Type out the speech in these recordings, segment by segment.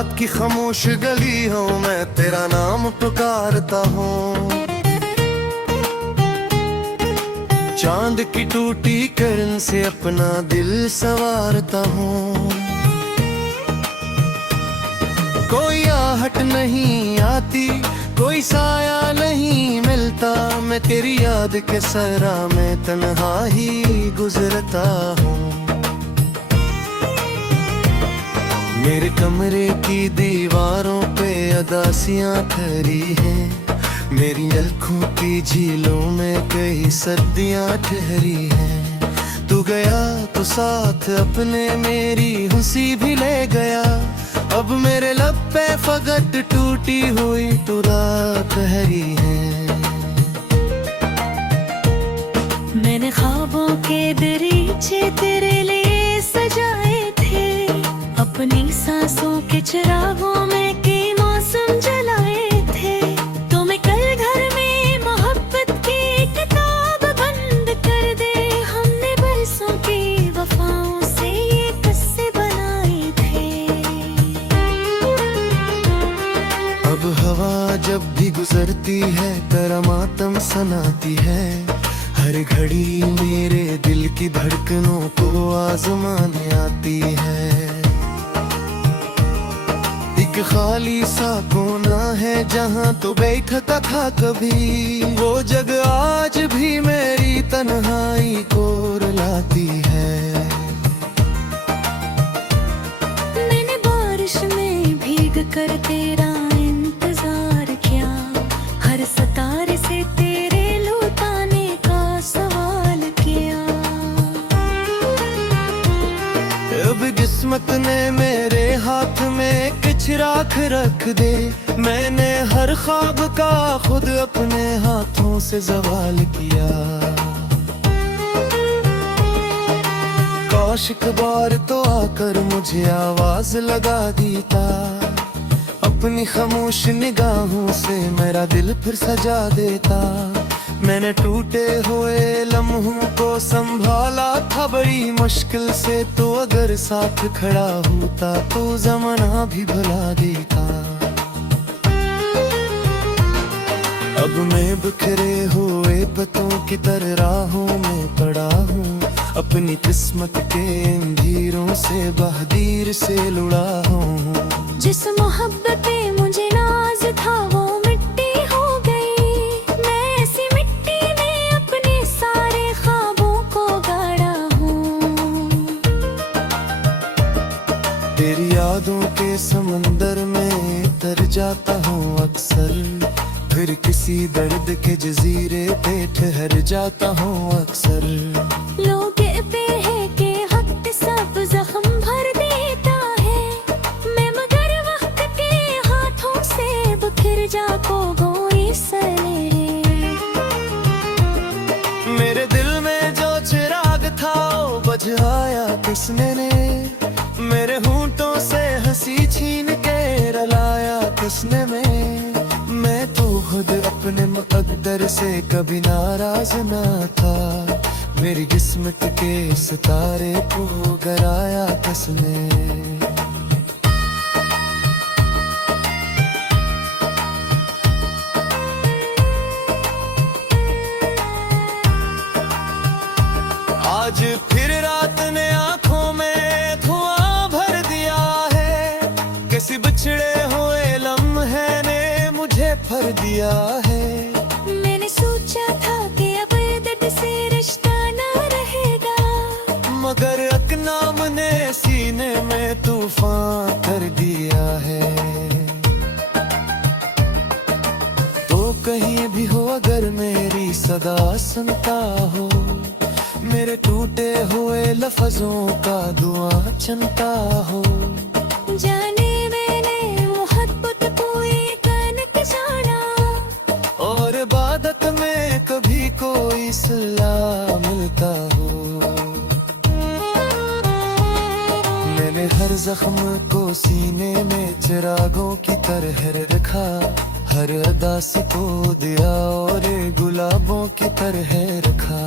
रात की खामोश गली हो मैं तेरा नाम पुकारता हूँ। चांद की टूटी किरण से अपना दिल संवारता हूँ। कोई आहट नहीं आती, कोई साया नहीं मिलता, मैं तेरी याद के सहरा में तन्हा ही गुजरता हूँ। मेरे कमरे की दीवारों पे अदासियां ठहरी हैं, मेरी आँखों की झीलों में कई सर्दियां ठहरी हैं। तू गया तो साथ अपने मेरी हंसी भी ले गया, अब मेरे लब पे फकत टूटी हुई तू रात ठहरी है। मैंने ख्वाबों के दरीचे तेरे लिए सजाए थे, अपनी सांसों के चिरागों में कई मौसम जलाए थे। तो मैं कल घर में मोहब्बत की किताब बंद कर दे, हमने बरसों की वफाओं से ये किस्से बनाए थे। अब हवा जब भी गुजरती है तेरा मातम सनाती है, हर घड़ी मेरे दिल की धड़कनों को आजमाने आती है। एक खाली सा कोना है जहाँ तो बैठता था कभी, वो जगह आज भी मेरी तन्हाई को रुलाती है। मैंने बारिश में भीग कर तेरा इंतजार किया, हर सितारे से तेरे लौटाने का सवाल किया। अब किस्मत ने मेरे हाथ में चिराग रख दे, मैंने हर ख्वाब का खुद अपने हाथों से सवाल किया। काश एक बार तो आकर मुझे आवाज लगा देता, अपनी खामोश निगाहों से मेरा दिल फिर सजा देता। मैंने टूटे हुए लम्हों को संभाला था बड़ी मुश्किल से, तो अगर साथ खड़ा होता तो ज़माना भी भुला देता। अब मैं बिखरे हुए पतों की तरह राहों में पड़ा हूँ, अपनी किस्मत के अंधेरों से बहादुर से लुड़ा हूँ। जिस मोहब्बत पे मुझे नाज था वो मिट्टी हो गई, मैं ऐसी मिट्टी में अपने सारे ख्वाबों को गाड़ा हूँ। तेरी यादों के समंदर में तर जाता हूँ अक्सर, फिर किसी दर्द के जजीरे पे ठहर जाता हूँ अक्सर। लोग कहते हैं कि वक्त सब जख्म भर देता है, मैं मगर वक्त के हाथों से बिखर जाको गोई सरे। मेरे दिल में जो चिराग था वो बुझाया किसने ने, मेरे होंठों से हंसी छीन के रलाया किसने में। मैं तो खुद अपने मुक़द्दर से कभी नाराज ना था, मेरी किस्मत के सितारे को गिराया किसने। आज फिर रात ने आंखों में धुआं भर दिया है, किसी बिछड़े हुए लम्हे ने मुझे भर दिया है। मैंने सोचा था कि अब दर्द से रिश्ता ना रहेगा, मगर अकनाम ने सीने में तूफान कर दिया है। तो कहीं भी हो अगर मेरी सदा सुनता हो, मेरे टूटे हुए लफ्जों का दुआ चनता हो। जाने मैंने मोहब्बत को एक अनक जाना, और इबादत में कभी कोई सलाह मिलता हो। मैंने हर जख्म को सीने में चिरागों की तरह रखा, हर अदासी को दिया और गुलाबों की तरह रखा।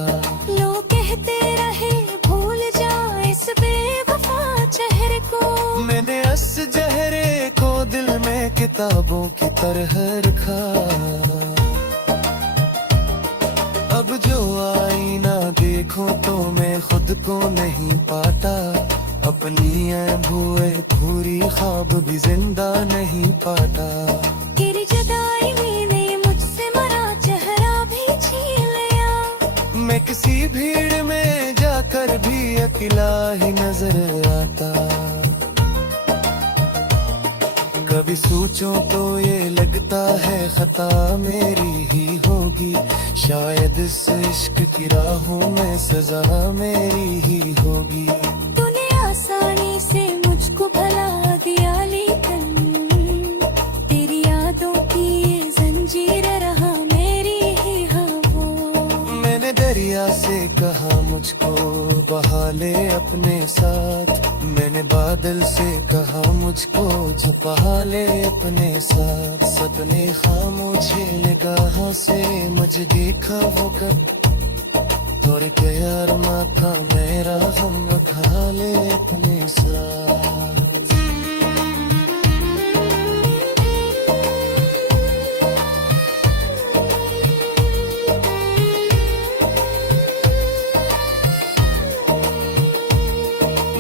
लोग कहते रहे भूल जा इस बेवफा चेहरे को, मैंने इस चेहरे को किताबों की तरह रखा। अब जो आईना देखो तो मैं खुद को नहीं पाता, अपनी भूए पूरी ख्वाब भी जिंदा नहीं पाता। तेरी जुदाई ने मुझसे मरा चेहरा भी छीन लिया, मैं किसी भीड़ में जाकर भी अकेला ही नजर आता। कभी सोचो तो ये लगता है खता मेरी ही होगी, शायद इस इश्क की राहों में सजा मेरी ही होगी। तूने आसानी से मुझको भला दिया, लेकिन तेरी यादों की ये जंजीर रहा मेरी ही हवा। मैंने दरिया से कहा मुझको बहा ले अपने साथ, मैंने बादल से कहा मुझको छुपा ले अपने साथ। सपने खामोशे निगाह से मुझे देखा वो कब, थोड़े प्यार माथा मेरा हम खा ले अपने साथ।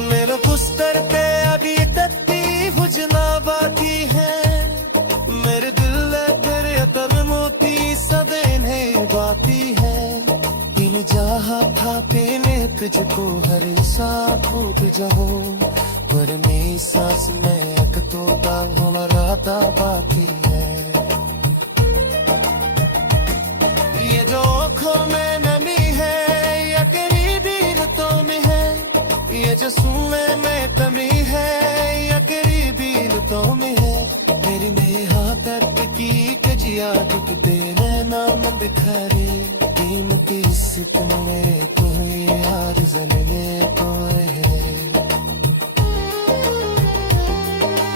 मेरा पुस्तर पे अभी तत्ती भुजना बाकी है, मेरे दिल तेरे कदमों की सदेने बाकी है। दिल जहा था पीने तुझको हर सांस कूद जाओ, पर मेरी सांस में एक तो राता बाकी है। ये जो आँखों में नमी है या तेरी दिलतों में है, ये जो सुने में कमी है या तेरी दिलतों में है। मेरे में हाथ की कजिया टूटते नैना बिखरे, दिन की सितम में कोई यार जलने को है।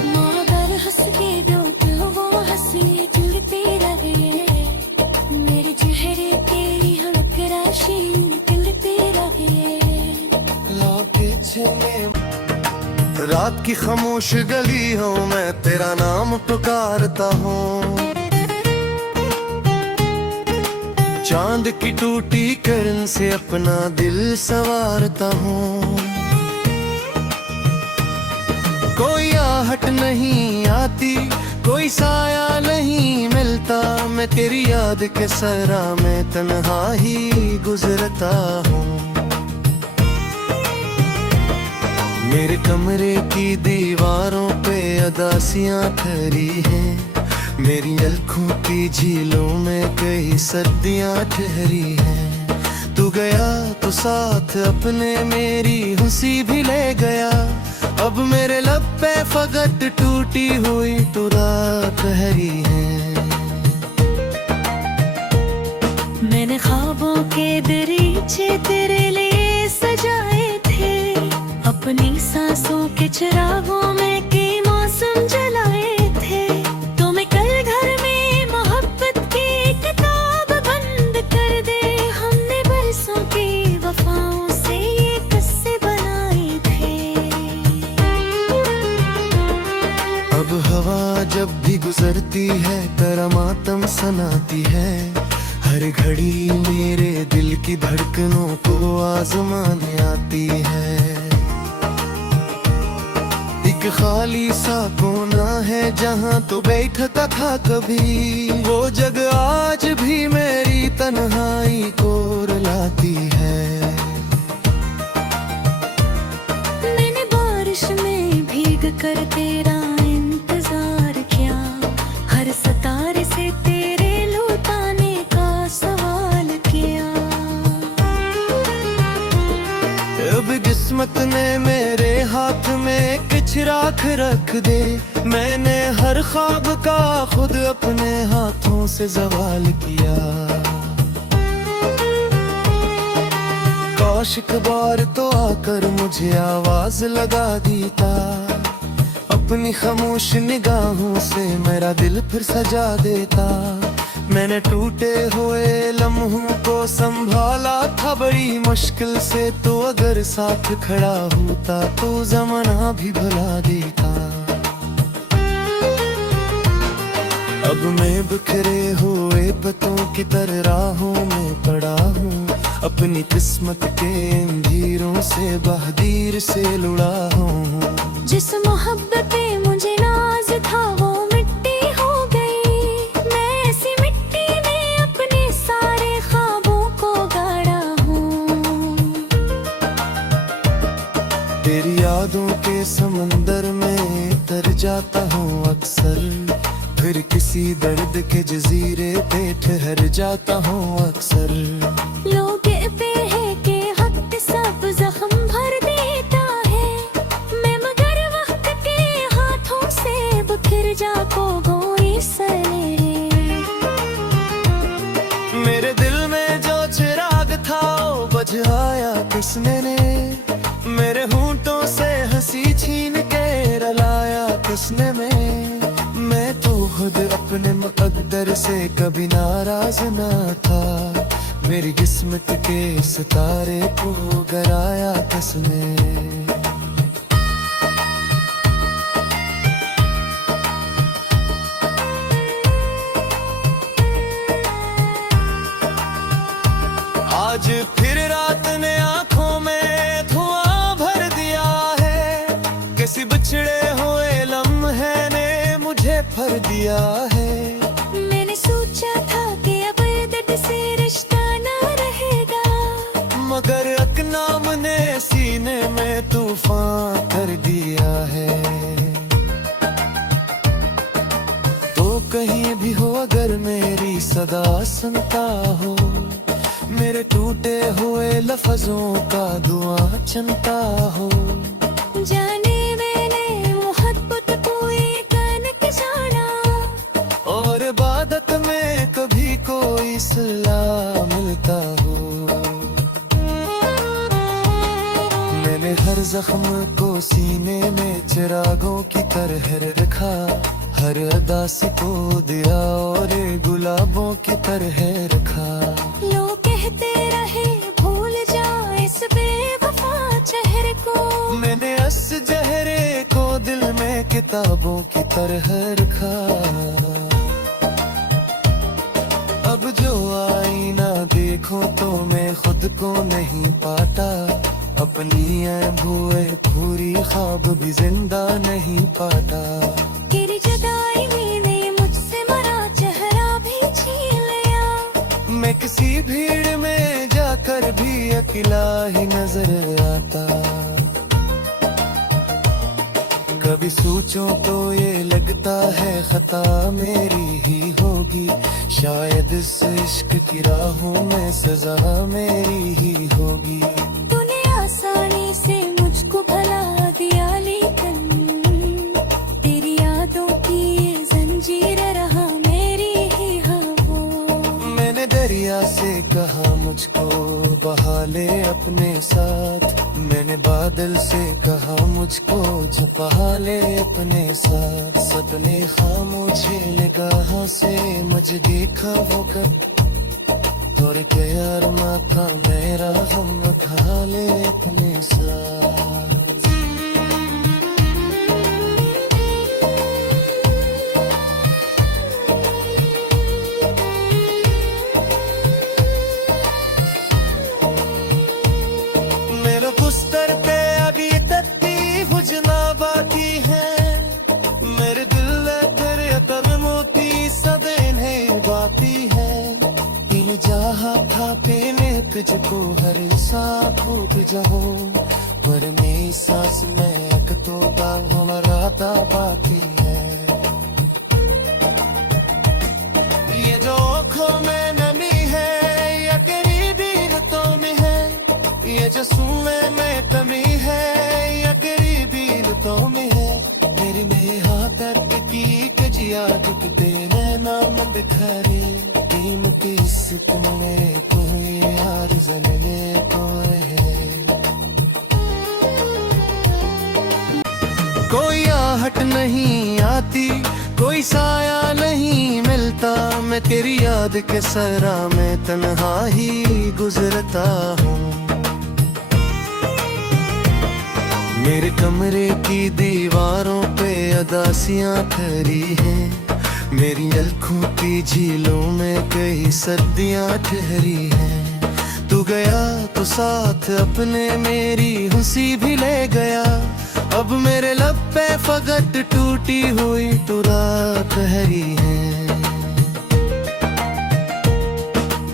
मगर हंस के दो तो वो हंसी जुड़ती रहे, मेरे चेहरे तेरी हड़क राशि निकलती रहे। लौटे चले रात की खामोश गली हो, मैं तेरा नाम पुकारता हूँ। चांद की टूटी किरण से अपना दिल संवारता हूँ। कोई आहट नहीं आती, कोई साया नहीं मिलता, मैं तेरी याद के सरा में तन्हा ही गुजरता हूँ। मेरे कमरे की दीवारों पे अदासियां ठहरी हैं, मेरी अलखों की झीलों में कई सर्दियां ठहरी हैं। तू गया तो साथ अपने मेरी हंसी भी ले गया, अब मेरे लब पे फकत टूटी हुई तो रात ठहरी है। मैंने ख्वाबों के दरीचे तेरे लिए सजाए थे, अपनी सांसों के चिरागों में कई मौसम जलाए थे। तो मैं कल घर में मोहब्बत की किताब बंद कर दे, हमने बरसों की वफाओं से ये किस्से बनाए थे। अब हवा जब भी गुजरती है तेरा मातम सनाती है, हर घड़ी मेरे दिल की धड़कनों को आजमाने आती है। एक खाली सा कोना है जहाँ तो बैठता था कभी, वो जगह आज भी मेरी तन्हाई को रुलाती है। मैंने बारिश में भीग कर तेरा इंतजार किया, हर सितारे से तेरे लौटाने का सवाल किया। अब किस्मत ने मेरे हाथ में कुछ राख रख दे, मैंने हर ख्वाब का खुद अपने हाथों से सवाल किया। काश एक बार तो आकर मुझे आवाज लगा देता, अपनी खामोश निगाहों से मेरा दिल फिर सजा देता। मैंने टूटे हुए लम्हों को संभाला था बड़ी मुश्किल से, तो अगर साथ खड़ा होता तो जमाना भी भुला देता। अब मैं बिखरे हुए पतों की तरह राहों में पड़ा हूँ, अपनी किस्मत के अंधेरों से बहादुर से लुड़ा हूँ। जिस मोहब्बत पे मुझे नाज था वो मिट्टी हो गई, मैं ऐसी मिट्टी में अपने सारे ख्वाबों को गाड़ा हूँ। तेरी यादों के समंदर में तर जाता हूँ अक्सर, फिर किसी दर्द के जजीरे पे ठहर जाता हूँ अक्सर। लोग कहते हैं कि वक्त सब जख्म भर देता है, मैं मगर वक्त के हाथों से बिखर जाको गोई सरे। मेरे दिल में जो चिराग था वो बुझाया किसने ने, मेरे होंठों से हंसी छीन के रलाया किसने मैं तो खुद अपने मुकद्दर से कभी नाराज ना था, मेरी किस्मत के सितारे को गराया किसने। आज फिर रात ने आंखों में धुआं भर दिया है, किसी बिछड़े हुए लम्हे ने मुझे भर दिया है। मैंने सोचा था कि अब दर्द से रिश्ता ना रहेगा, मगर अकनाम ने सीने में तूफान कर दिया है। तो कहीं भी हो अगर मेरी सदा सुनता हो, मेरे टूटे हुए लफ्जों का दुआ चलता हो। जाने मैंने मोहब्बत को एक अनक जाना, और इबादत में कभी कोई सलाह मिलता हो। मैंने हर जख्म को सीने में चिरागों की तरह रखा, हर अदासी को दिया और गुलाबों की तरह रखा। लोग कहते रहे भूल जा इस बेवफा चेहरे को, मैंने अस जहरे को दिल में किताबों की तरह रखा। अब जो आईना देखो तो मैं खुद को नहीं पाता, अपनी भूए पूरी ख्वाब भी जिंदा नहीं पाता। तेरी जुदाई में मुझसे मरा चेहरा भी छीन लिया, मैं किसी भीड़ में जाकर भी अकेला ही नजर आता। कभी सोचो तो ये लगता है खता मेरी ही होगी, शायद इस इश्क की राहों में सजा मेरी ही होगी। तूने आसानी से मुझको भला दिया, लेकिन तेरी यादों की ये जंजीर रहा मेरी ही हवा। मैंने दरिया से कहा मुझको बहा ले अपने साथ, मैंने बादल से कहा मुझको छुपा ले अपने साथ। सपने खामोशे निगाहों से मुझे देखा वो कब, तोरे प्यार माथा मेरा हम उठा ले अपने साथ। मेरे पुस्तर पे अभी तत्ती बुझना बाकी है, मेरे दिल तेरे कदमों की सदेने बाकी है। इन जहाँ था पीने तुझको हर सांस फूट जाओ, पर मेरी सांस में एक तो हमारा बाकी है। ये जो आँखों में नमी है या करीबी रुतों में है, ये जो सुनने में कमी है या करीबी रुतों में है। मेरे में हाथ की कजिया टुकते नैना मंद खरी, प्रेम की सित में कोई यार जलने को है। कोई आहट नहीं आती, कोई साया नहीं मिलता, मैं तेरी याद के सरा में तन्हा ही गुजरता हूँ। मेरे कमरे की दीवारों पे अदासियां खरी हैं, मेरी अलखों की झीलों में कई सर्दियां ठहरी हैं। तू गया तो साथ अपने मेरी हंसी भी ले गया। अब मेरे लब पे फगट टूटी हुई तो रात हरी है।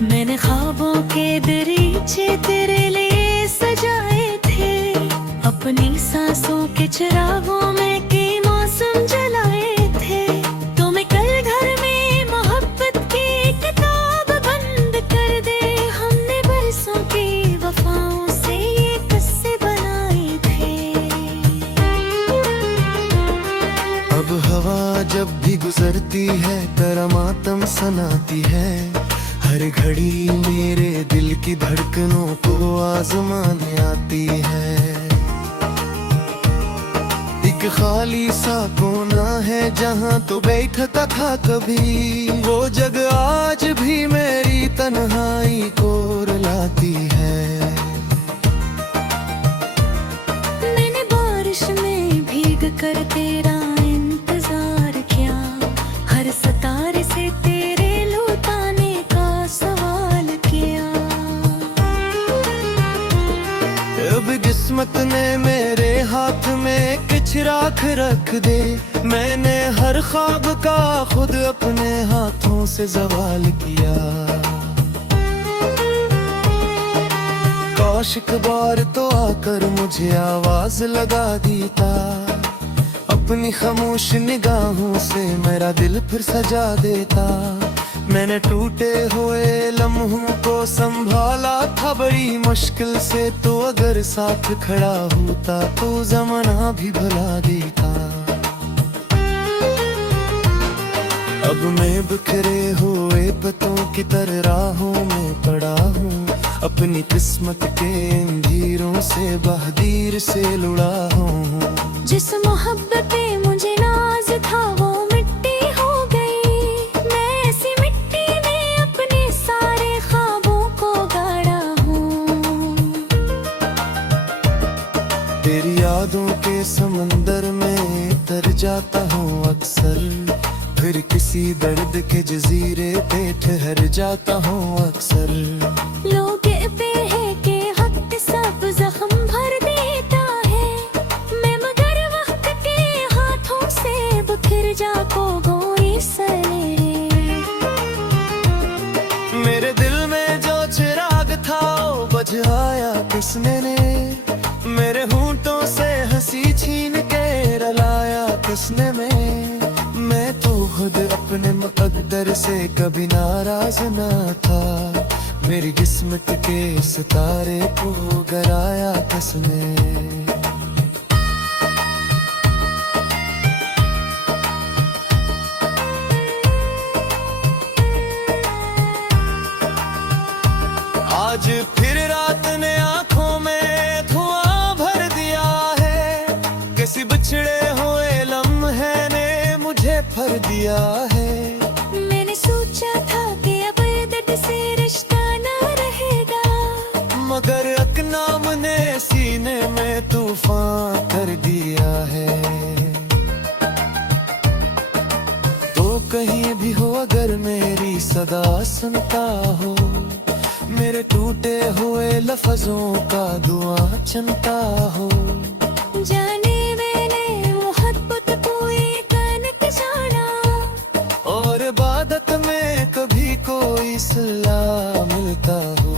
मैंने ख्वाबों के दरीचे तेरे लिए सजाए थे। अपनी सांसों के चिरागों में के मौसम जलाए थे। तो मैं कल घर में मोहब्बत की किताब बंद कर दे। हमने बरसों की वफाओं से ये किस्से बनाए थे। अब हवा जब भी गुजरती है तेरा मातम सनाती है। हर घड़ी मेरे दिल की धड़कनों को आजमाने आती है। एक खाली सा कोना है जहाँ तो बैठता था कभी। वो जगह आज भी मेरी तन्हाई को रुलाती है। मैंने बारिश में भीग कर तेरा इंतजार किया। हर सितारे से तेरे लौटाने का सवाल किया। अब किस्मत ने मेरे हाथ में एक चिराग रख दे। मैंने हर ख्वाब का खुद अपने हाथों से सवाल किया। काश एक बार तो आकर मुझे आवाज लगा देता। अपनी खामोश निगाहों से मेरा दिल फिर सजा देता। मैंने टूटे हुए लम्हों को संभाला था बड़ी मुश्किल से। तो अगर साथ खड़ा होता तो जमाना भी भुला देता। अब मैं बिखरे हुए पत्तों की तरह राहों में पड़ा हूँ। अपनी किस्मत के अंधेरों से बहादुर से लुड़ा हूँ। जिस मोहब्बत पे मुझे नाज था वो मिट्टी हो गई। मैं ऐसी मिट्टी में अपने सारे ख्वाबों को गाड़ा हूँ। तेरी यादों के समंदर में तर जाता हूँ अक्सर। फिर किसी दर्द के जजीरे पे ठहर जाता हूँ अक्सर। लोग कहते हैं कि वक्त सब जख्म भर देता है। मैं मगर वक्त के हाथों से बिखर जाको गोई सरे। मेरे दिल में जो चिराग था वो बुझाया किसने ने। मेरे होंठों से हंसी छीन के रलाया किसने में। मैं तो खुद अपने मुकद्दर से कभी नाराज ना था। मेरी किस्मत के सितारे को गिराया किसने। आज फिर रात ने आंखों में धुआं भर दिया है। किसी बिछड़े हुए लम्हे ने मुझे भर दिया है। मैंने सोचा था कि अब दर्द से रिश्ता ना रहेगा। मगर अकनाम ने सीने में तूफान कर दिया है। तो कहीं भी हो अगर मेरी सदा सुनता हो। मेरे टूटे हुए लफ्जों का दुआ चनता हो। जाने मैंने मोहब्बत को एक अनक जाना। और इबादत में कभी कोई सलाह मिलता हो।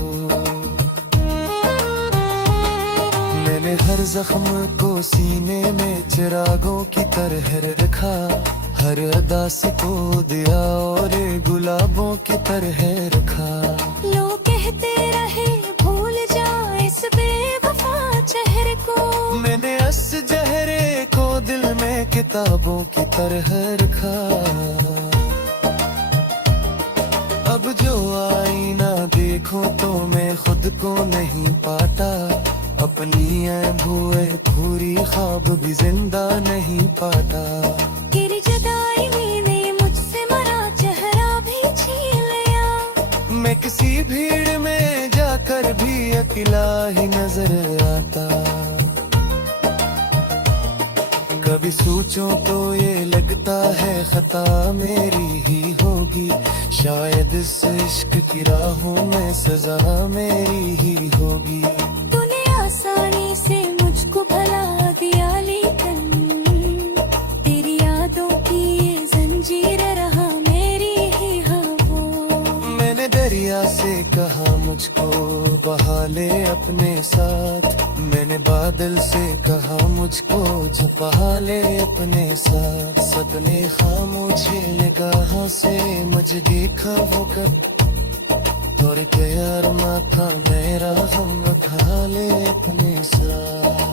मैंने हर जख्म को सीने में चिरागों की तरह रखा। हर अदासी को दिया और गुलाबों की तरह रखा। लोग कहते रहे भूल जा इस बेवफा चेहरे को। मैंने इस चेहरे को दिल में किताबों की तरह रखा। अब जो आईना देखो तो मैं खुद को नहीं पाता। अपनी भूए पूरी ख्वाब भी जिंदा नहीं पाता। तेरी जुदाई ने मुझसे मरा चेहरा भी छीन लिया। मैं किसी भीड़ में जाकर भी अकेला ही नजर आता। कभी भी सोचो तो ये लगता है खता मेरी ही होगी, शायद इस इश्क की राहों में सजा मेरी ही होगी। तूने आसानी से मुझको भला दिया, लेकिन तेरी यादों की ये जंजीर रहा मेरी ही हवा। मैंने दरिया से कहा मुझको बहा ले अपने साथ, मैंने बादल से कहा मुझको छुपा ले अपने साथ। सबने खामोशी निगाहों से मुझे देखा वो कब, और प्यार माथा मेरा हम उठा ले अपने साथ।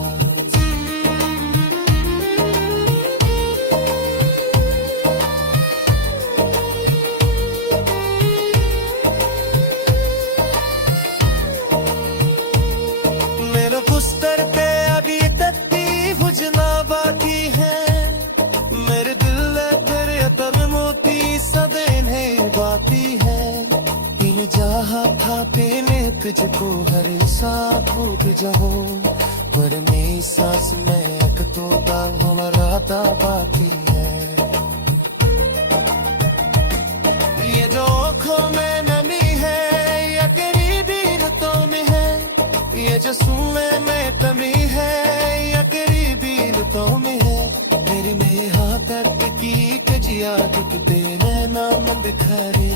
मेरे पुस्तर पे अभी तक भी बुझना बाकी है, मेरे दिल तेरे अतर मोती सदेने बाकी है। इन जहाँ था तेने तुझको हर सांस भूल जाओ, पर मेरी सांस में एक तो हमारा बाकी है। ये जो आँखों में नमी है या करीबी रुतों में है, ये जो सुनने में कमी है या करीबी रुतों में है। मेरे में हाथ तक की कजिया टूटते रहना मन दिखारी,